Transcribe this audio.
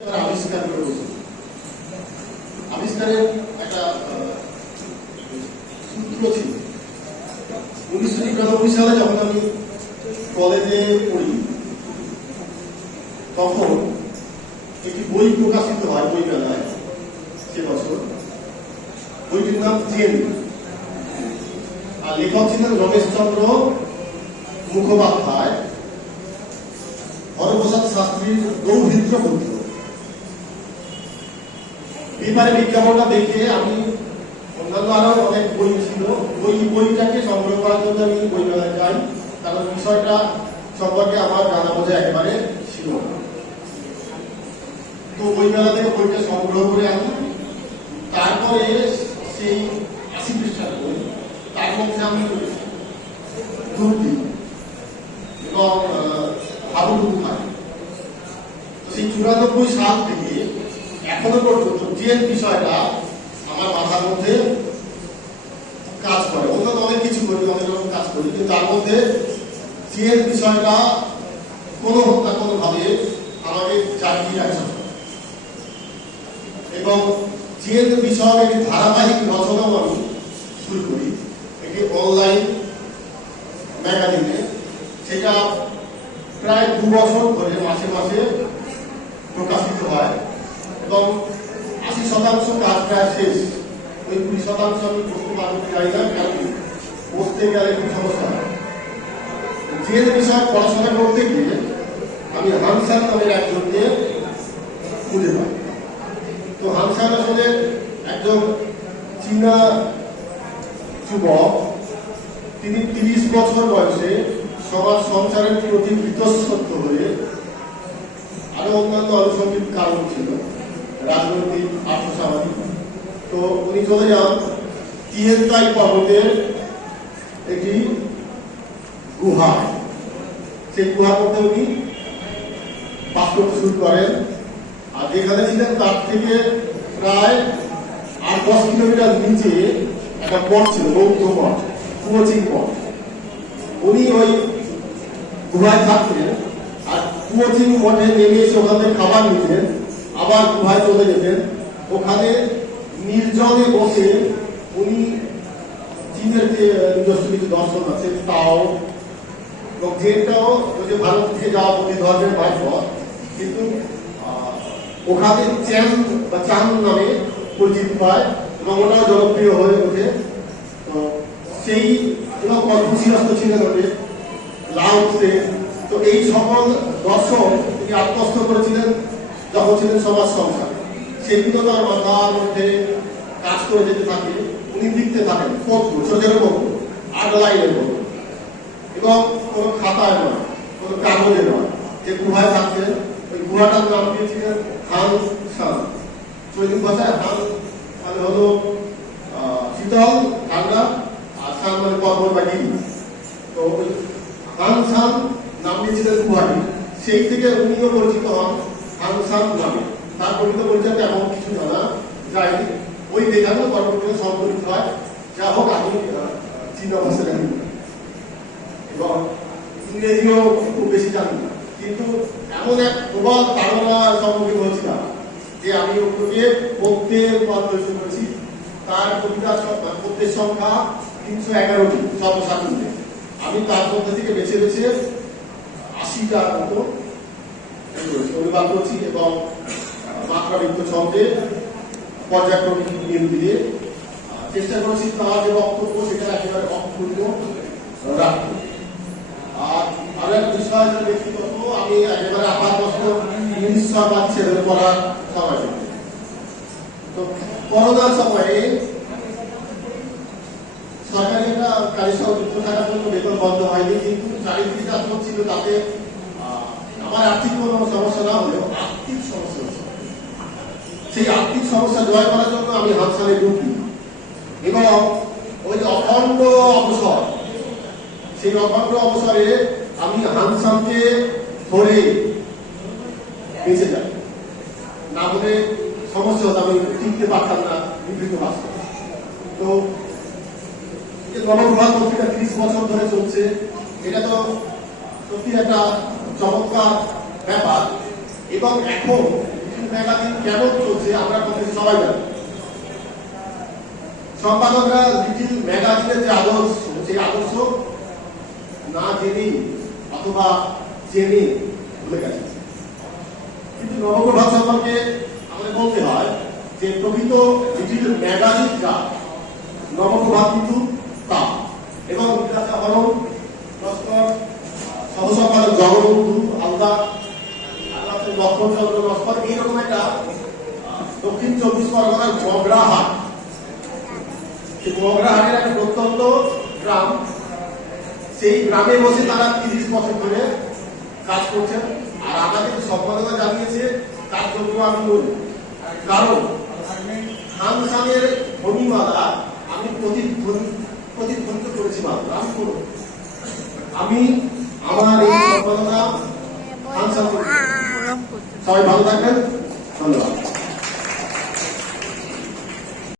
আবিষ্কার করে বলছি। আবিষ্কারের একটা সূত্র ছিল। 1999 সালে যখন আমি কলেজে পড়ি, তখন একটি বই প্রকাশিত হয় বই মেলায় সে বছর। বইটির নাম চেন, আর লেখক ছিলেন রমেশচন্দ্র মুখোপাধ্যায়, হরপ্রসাদ শাস্ত্রীর দৌহিত্র পুত্র। পেপারে বিজ্ঞাপনটা দেখে আমি অন্যান্য আরো অনেক বই ছিল, বইটাকে সংগ্রহ করার জন্য আমি বই মেলায় যাই, কারণ বিষয়টা সম্পর্কে আমার জানা বোঝা একেবারে ছিল না। তো বই মেলা থেকে বইটা সংগ্রহ করে আনি। তারপরে সেই 80 পৃষ্ঠার বই, তার মধ্যে আমি দুর্দি এবং হাবুডুবু খাই। তো সেই 94 সাল থেকে এখনো পর্যন্ত যে বিষয়টা আমার মাথার মধ্যে কাজ করে। অন্যান্য অনেক কিছু করি, অনেক রকম কাজ করি, কিন্তু তার মধ্যে যে বিষয়টা কোনো হোক না কোনো ভাবে আমাকে জাগিয়ে রাখছে। এবং যে বিষয়ে একটি ধারাবাহিক রচনাও আমি শুরু করি একটি অনলাইন ম্যাগাজিনে। সেটা প্রায় 2 বছর ধরে মাসে মাসে প্রকাশিত হয় এবং 80% কাজ প্রায় শেষ। ওই 20% আমি বসতে পারবো জানি না, কারণ বসতে গেলে খুব সমস্যা হয়। যে বিষয়ে পড়াশোনা করতে গিয়ে আমি হানসান নামের একজনকে খুঁজে পাই। তো হানসান আসলে একজন চীনা যুবক। তিনি 30 বছর বয়সে সমাজ সংসারের প্রতি বীতশ্রদ্ধ হয়ে, আরো অন্যান্য আনুষঙ্গিক কারণ ছিল, রাজনৈতিক, আর্থসামাজিক। তো উনি চলে যান তিয়েনতাই পর্বতের একটি গুহা। সেই গুহার মধ্যে উনি বাস করতে শুরু করেন। আর যেখানে ছিলেন তার থেকে প্রায় 8-10 কিলোমিটার নিচে একটা পথ ছিল, বৌদ্ধ পথ, কুয়োচিং পথ। উনি ওই গুহায় থাকতেন, আর কুয়োচিং মঠে নেমে এসে ওখানে খাবার নিতেন, আবার গুহায় চলে যেতেন। ওখানে নির্জনে বসে উনি চীনের যে নিজস্ব কিছু দর্শন আছে, তাও এবং যেটাও ওই যে ভারত থেকে যাওয়া বৌদ্ধ ধর্মের বাইপথ, কিন্তু ওখানে চ্যান বা চান নামে পরিচিত পায় এবং ওটাও জনপ্রিয় হয়ে ওঠে। তো সেই এবং কনফুসিয়াস ছিলেন ওঠে, লাও তসে। তো এই সকল দর্শন তিনি আত্মস্থ করেছিলেন যখন ছিলেন সমাজ সংসার। সেগুলো তার মাথার মধ্যে কাজ করে যেতে থাকে। উনি লিখতে থাকেন পত্র, ছোট ছোট পত্র, 8 লাইনের পত্র, এবং কোনো খাতায় নয়, কোনো কাগজে নয়। যে গুহায় থাকতেন, ওই গুহাটার নাম দিয়েছিলেন হান সান। চৈনিক ভাষায় হান মানে হলো শীতল, ঠান্ডা, আর সান মানে পর্বত বা গিরি। তো ওই হান সান নাম দিয়েছিলেন গুহাটি। সেই থেকে উনিও পরিচিত হন হান সান নামে। তার প্রকৃত পরিচয় এমন কিছু জানা যায়নি। ওই লেখাগুলো পরবর্তীতে সংকলিত হয়। যা হোক, আমি চীনা ভাষা জানি না এবং ইংরেজিও খুব বেশি জানি না, কিন্তু এমন এক প্রবল তাড়নার সম্মুখীন হয়েছিলাম যে আমি ওকে পদ্যের পরিবেশন করেছি। তার কবিতার পদ্যের সংখ্যা 311টি সর্বসাধারণে। আমি তার মধ্যে থেকে বেছে বেছে 80টার মতো অনুবাদ করছি এবং মাত্রাবৃত্ত ছন্দে পর্যায়ক্রমিক নিয়ম দিয়ে চেষ্টা করেছি তার যে বক্তব্য সেটা একেবারে অক্ষুণ্ণ রাখতে। আর আরো এক বিষয় ব্যক্তিগত, আমি একেবারে আপাতত ইংলিশ সরকার ছেড়ে পড়ার সময়। তো করোনার সময়ে সরকারি একটা কাজের সঙ্গে যুক্ত থাকার জন্য বেতন বন্ধ হয়নি, কিন্তু চারিদিকে যা ছিল তাতে আমার আর্থিক কোনো সমস্যা না হলেও আর্থিক সমস্যা হচ্ছে। সেই আর্থিক সমস্যা জয় করার জন্য আমি হানসানে ঢুকি এবং ওই অখণ্ড অবসর, সেই অখণ্ড অবসরে আমি হানসানকে ধরে বেঁচে যাই। না হলে সমস্যা হতো, আমি টিকতে পারতাম না, বিভিন্ন ভাষা। তো গণপ্রভাত পত্রিকা 30 বছর ধরে চলছে। এটা তো সত্যি একটা চমৎকার ব্যাপার। এবং এখন ম্যাগাজিন কেন চলছে আমরা কম বেশি সবাই জানি। সম্পাদকরা লিটিল ম্যাগাজিনের যে আদর্শ, সেই আদর্শ না জেনেই অথবা জেনে ভুলে গেছে। কিন্তু নবপ্রভাত সম্পর্কে আমাদের বলতে হয় যে প্রকৃত লিটিল ম্যাগাজিনটা নবপ্রভাত কিন্তু তা, এবং হরণ নস্কর, সহসম্পাদক জগবন্ধু আলদা, লক্ষ্মণচন্দ্র নস্কর, এইরকম একটা দক্ষিণ 24 পরগনার মগরাহাট, সেই মগরাহাটের একটা প্রত্যন্ত গ্রাম, সেই গ্রামে বসে তারা 30 বছর ধরে কাজ করছেন। আর আমাদের সম্পাদনা জানিয়েছে তার জন্য আমি বলি, কারণ খানসানের ধ্বনিমালা আমি প্রতিধ্বনিত করেছি মাত্র, আমি আমার এই সম্পাদনা খানসান। সবাই ভালো থাকবেন, ধন্যবাদ।